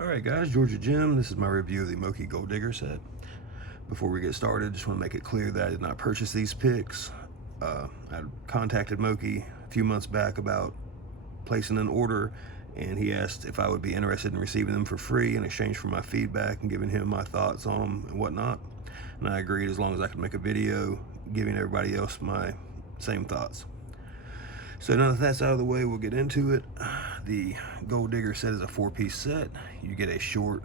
Alright guys, Georgia Jim. This is my review of the Moki Gold Digger set. Before we get started, just want to make it clear that I did not purchase these picks. I contacted Moki a few months back about placing an order, and he asked if I would be interested in receiving them for free in exchange for my feedback and giving him my thoughts on them and whatnot. And I agreed as long as I could make a video giving everybody else my same thoughts. So now that that's out of the way, we'll get into it. The Gold Digger set is a 4-piece set. You get a short,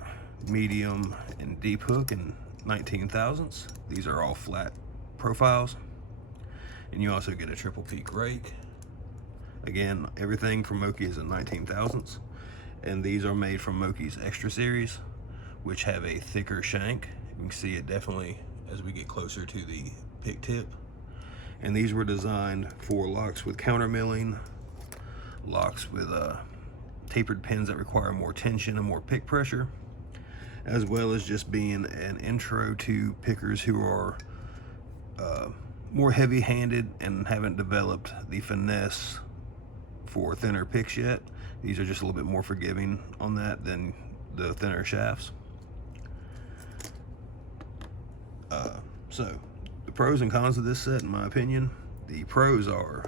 medium, and deep hook in 19 thousandths. These are all flat profiles. And you also get a triple peak rake. Again, everything from Moki is in 19 thousandths. And these are made from Moki's Extra Series, which have a thicker shank. You can see it definitely as we get closer to the pick tip. And these were designed for locks with counter milling, locks with tapered pins that require more tension and more pick pressure, as well as just being an intro to pickers who are more heavy-handed and haven't developed the finesse for thinner picks yet. These are just a little bit more forgiving on that than the thinner shafts. So the pros and cons of this set, in my opinion: the pros are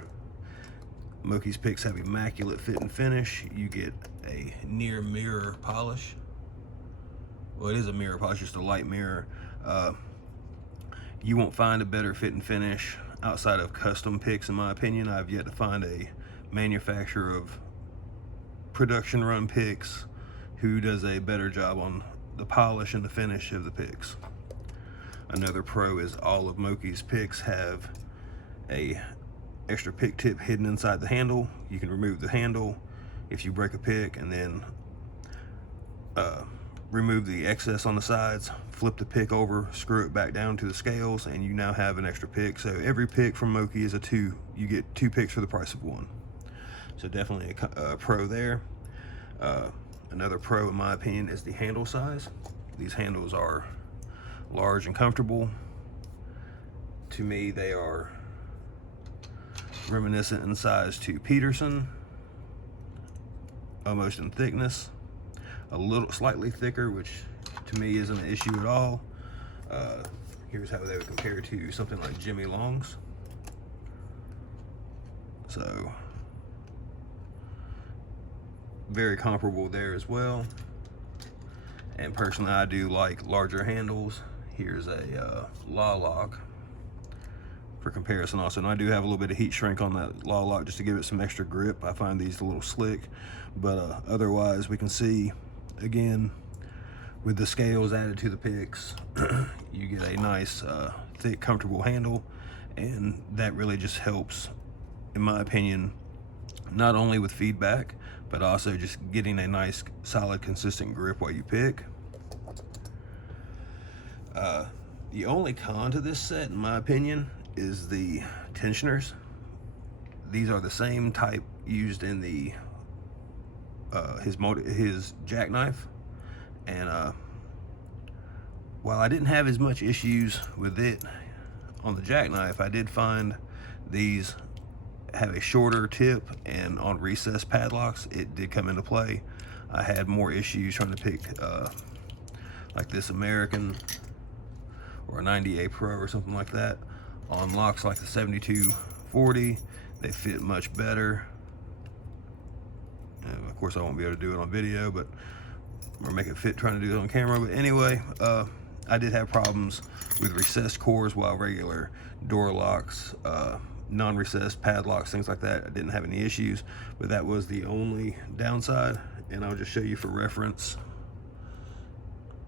Moki's picks have immaculate fit and finish. You get a near mirror polish. Well, it is a mirror polish, just a light mirror. You won't find a better fit and finish outside of custom picks, in my opinion. I've yet to find a manufacturer of production run picks who does a better job on the polish and the finish of the picks. Another pro is all of Moki's picks have a extra pick tip hidden inside the handle. You can remove the handle if you break a pick, and then remove the excess on the sides, flip the pick over, screw it back down to the scales, and you now have an extra pick. So every pick from Moki is a two. You get 2 picks for the price of 1. So definitely a pro there. Another pro, in my opinion, is the handle size. These handles are large and comfortable. To me, they are reminiscent in size to Peterson, almost in thickness, a little slightly thicker, which to me isn't an issue at all. Here's how they would compare to something like Jimmy Long's. So very comparable there as well. And personally, I do like larger handles. Here's a Law Lock for comparison also. And I do have a little bit of heat shrink on that Law Lock just to give it some extra grip. I find these a little slick, but otherwise we can see, again, with the scales added to the picks, you get a nice, thick, comfortable handle. And that really just helps, in my opinion, not only with feedback, but also just getting a nice, solid, consistent grip while you pick. The only con to this set, in my opinion, is the tensioners. These are the same type used in the his jackknife, and while I didn't have as much issues with it on the jackknife, I did find these have a shorter tip, and on recessed padlocks it did come into play. I had more issues trying to pick like this American or a 90A Pro or something like that on locks like the 7240. They fit much better. And of course I won't be able to do it on video, but or make it fit trying to do it on camera. But anyway, I did have problems with recessed cores, while regular door locks, non-recessed padlocks, things like that, I didn't have any issues. But that was the only downside, and I'll just show you for reference.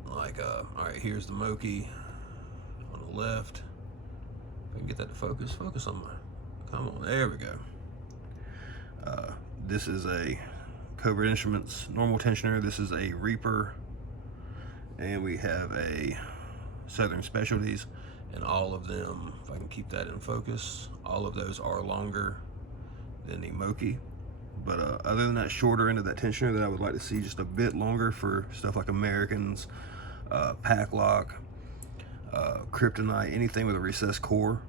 Like all right, here's the Moki on the left. If I can get that to focus on my, come on, there we go. This is a Cobra Instruments normal tensioner. This is a Reaper, and we have a Southern Specialties, and all of them, if I can keep that in focus, all of those are longer than the Moki. But other than that shorter end of that tensioner that I would like to see just a bit longer for stuff like Americans, Pack Lock, Kryptonite, anything with a recessed core.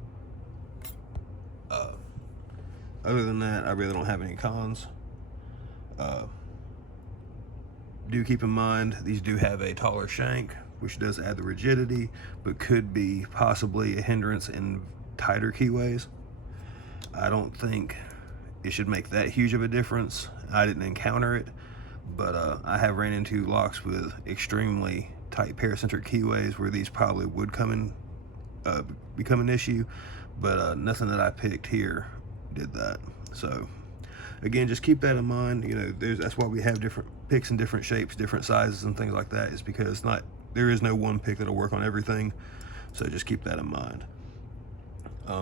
Other than that, I really don't have any cons. do keep in mind these do have a taller shank, which does add the rigidity, but could be possibly a hindrance in tighter keyways. I don't think it should make that huge of a difference. I didn't encounter it, but I have ran into locks with extremely tight paracentric keyways where these probably would become an issue, but nothing that I picked here did that. So again, just keep that in mind. You know, that's why we have different picks in different shapes, different sizes, and things like that. Is because there is no one pick that'll work on everything. So just keep that in mind.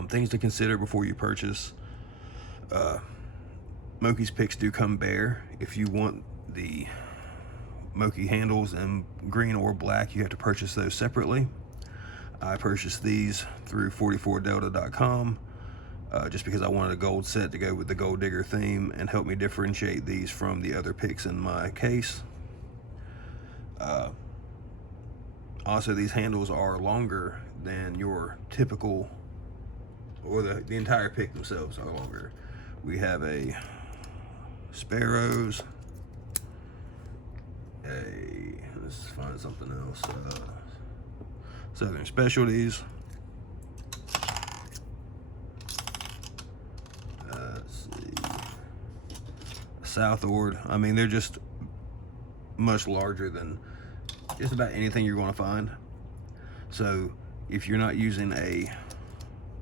Things to consider before you purchase. Moki's picks do come bare. If you want the Moki handles in green or black, you have to purchase those separately. I purchased these through 44delta.com just because I wanted a gold set to go with the Gold Digger theme and help me differentiate these from the other picks in my case. Also, these handles are longer than your typical, or the entire pick themselves are longer. We have a Sparrows, let's find something else, Southern Specialties, let's see, Southord. I mean, they're just much larger than just about anything you're going to find. So if you're not using a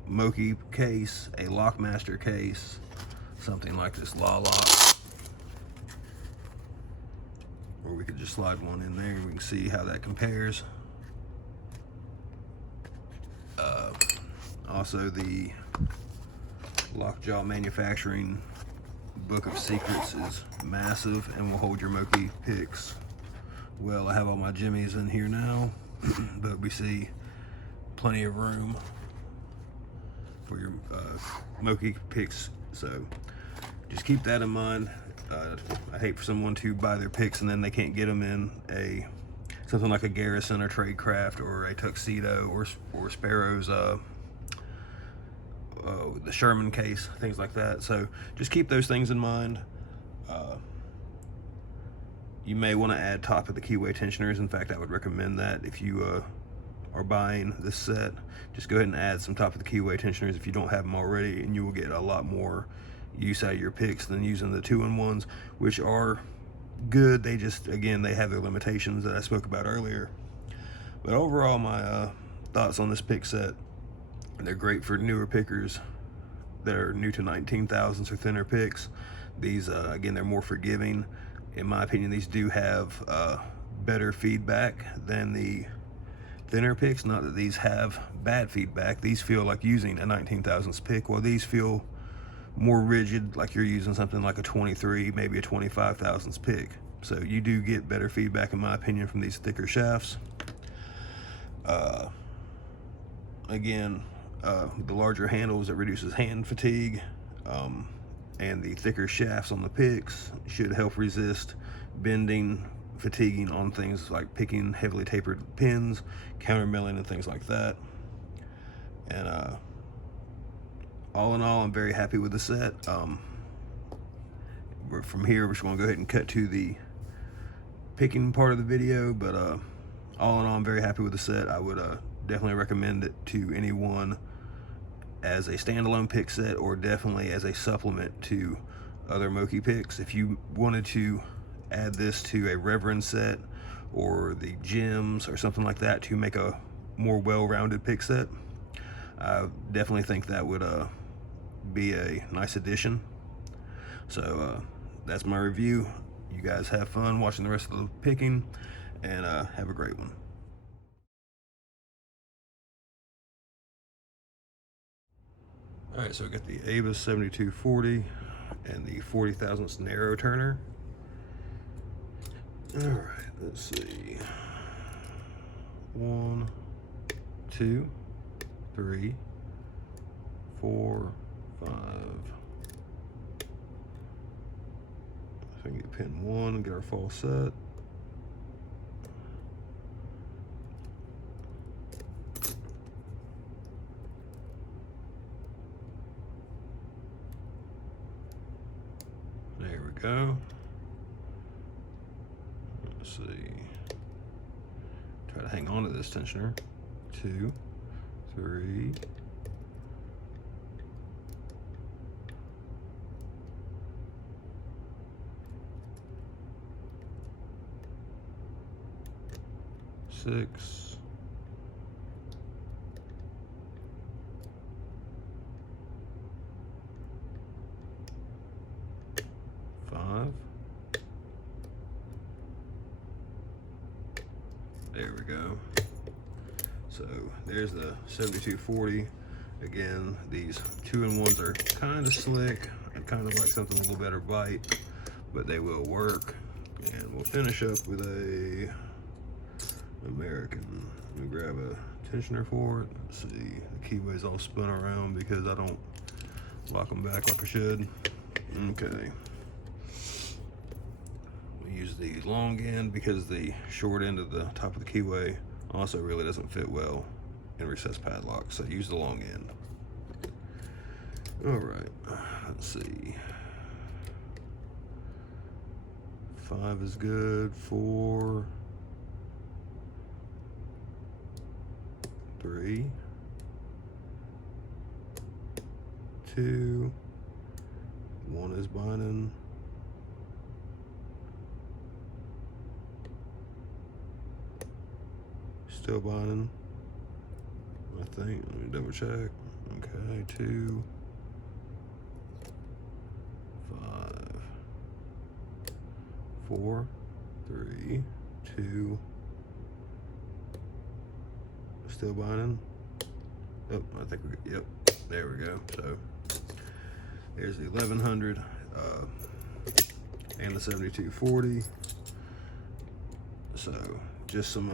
Moki case, a Lockmaster case, something like this Lock, or we could just slide one in there and we can see how that compares. Also, the Lockjaw Manufacturing Book of Secrets is massive and will hold your Moki picks well. I have all my jimmies in here now, but we see plenty of room for your Moki picks. So just keep that in mind. I hate for someone to buy their picks and then they can't get them in something like a Garrison or Tradecraft or a Tuxedo or Sparrow's the Sherman case, things like that. So just keep those things in mind. You may want to add top of the keyway tensioners. In fact, I would recommend that if you are buying this set. Just go ahead and add some top of the keyway tensioners if you don't have them already, and you will get a lot more use out of your picks than using the 2-in-1s, which are good. They just, again, they have their limitations that I spoke about earlier. But overall, my thoughts on this pick set: they're great for newer pickers that are new to 19,000s or thinner picks. These, again, they're more forgiving. In my opinion, these do have better feedback than the thinner picks. Not that these have bad feedback. These feel like using a 19,000s pick, while these feel more rigid, like you're using something like a 23, maybe a 25,000s pick. So you do get better feedback, in my opinion, from these thicker shafts. Again, the larger handles, it reduces hand fatigue, and the thicker shafts on the picks should help resist bending, fatiguing on things like picking heavily tapered pins, countermilling, and things like that. And all in all, I'm very happy with the set. From here, we're just going to go ahead and cut to the picking part of the video, but all in all, I'm very happy with the set. I would definitely recommend it to anyone as a standalone pick set, or definitely as a supplement to other Moki picks. If you wanted to add this to a Reverend set or the Gems or something like that to make a more well-rounded pick set, I definitely think that would be a nice addition. So that's my review. You guys have fun watching the rest of the picking, and have a great one. All right, so we got the Avis 7240 and the 40 thousandths narrow turner. All right, let's see. 1, 2, 3, 4, 5. If I can get pin 1 and get our fall set. There we go. see. Try to hang on to this tensioner. 2, 3. 6. 5. There we go. So there's the 7240. Again, these 2-in-1s are kind of slick and kind of like something a little better bite, but they will work. And we'll finish up with a American. Let me grab a tensioner for it. Let's see, the keyway's all spun around because I don't lock them back like I should. Okay. We use the long end because the short end of the top of the keyway also really doesn't fit well in recessed padlock, so use the long end. All right, let's see. 5 is good. 4, 3, 2, 1 is binding. Still binding, I think. Let me double check. Okay, 2, 5, 4, 3, 2. Still binding. Oh, I think we, yep, there we go. So there's the 1100 and the 7240. So just some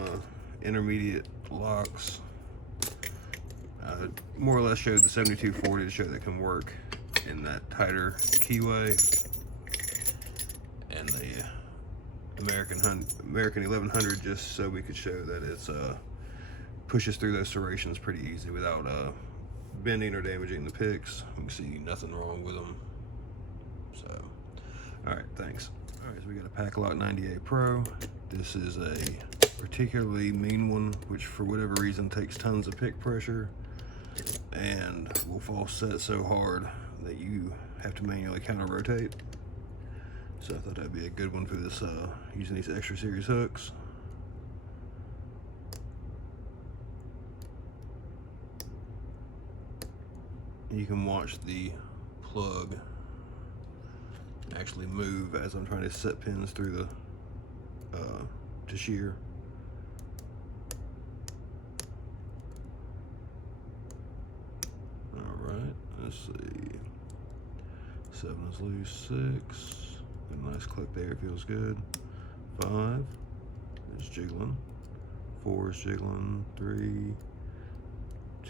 intermediate locks. More or less showed the 7240 to show that it can work in that tighter keyway, and the American 1100 just so we could show that it's pushes through those serrations pretty easy without bending or damaging the picks. We can see nothing wrong with them. So, all right, thanks. All right, so we got a Packlock 98 Pro. This is a particularly mean one, which for whatever reason takes tons of pick pressure and will fall set so hard that you have to manually counter rotate. So I thought that'd be a good one for this, using these extra series hooks. You can watch the plug actually move as I'm trying to set pins through the to shear. All right, let's see. 7 is loose. 6. Got a nice click there. Feels good. 5 is jiggling. 4 is jiggling. 3,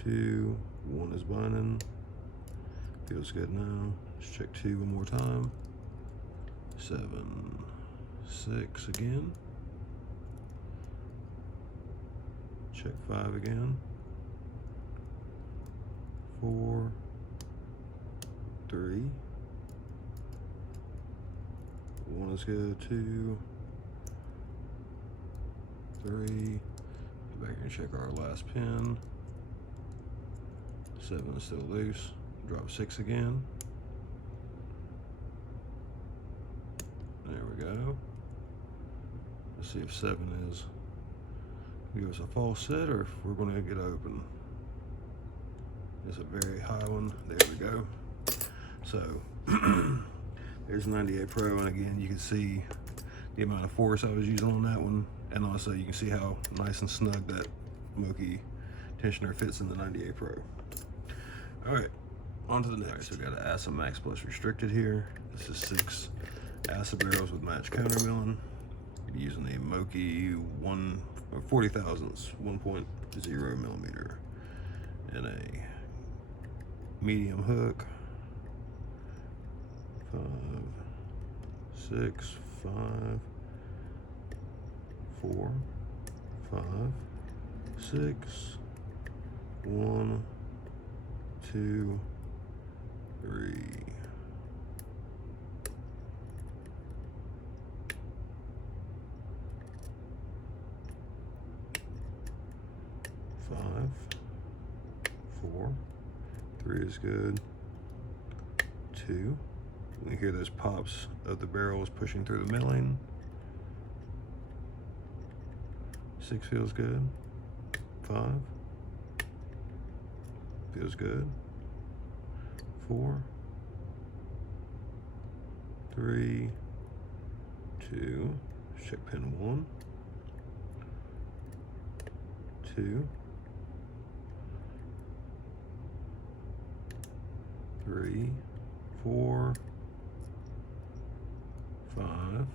2, 1 is binding. Feels good now. Let's check 2 one more time. 7, 6 again. Check 5 again. 4, 3. 1 is good. 2, 3. Go back here and check our last pin. 7 is still loose. Drop 6 again. There we go. Let's see if 7 is give us a false set or if we're going to get open. It's a very high one. There we go. So there's 98 Pro, and again you can see the amount of force I was using on that one, and also you can see how nice and snug that Moki tensioner fits in the 98 Pro. All right, on to the next. So we got an ASA Max Plus Restricted here. This is 6 ASA barrels with matched counter milling. Using a Moki 40 thousandths 1.0 millimeter and a medium hook. 5, 6, 5, 4, 5, 6, 1, 2, 3. 5, 4, 3 is good, 2. You hear those pops of the barrels pushing through the milling. 6 feels good, 5, feels good, 4, 3, 2, check pin 1, 2, 3, 4, 5,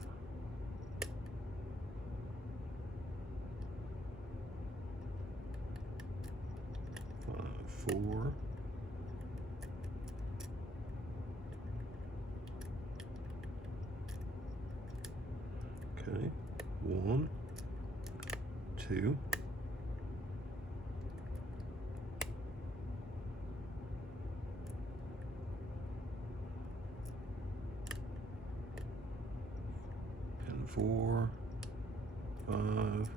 4, 1, 2, 4, 5,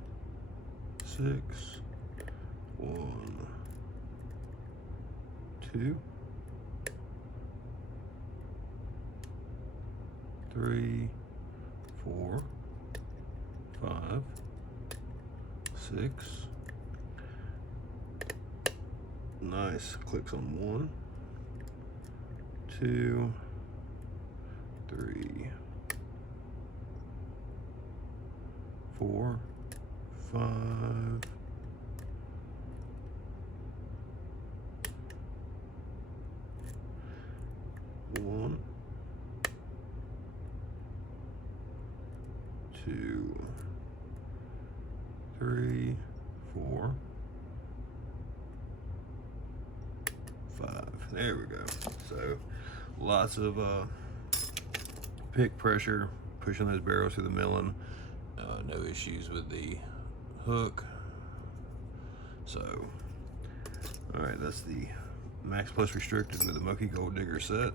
6, 1, 2, 3, 4, 5, 6. Nice. Clicks on 1, 2, 3, 4, 5, 1, 2, 3, 4, 5. There we go. So lots of pick pressure pushing those barrels through the milling. No issues with the hook. So, all right, that's the Max Plus Restricted with the Moki Gold Digger set.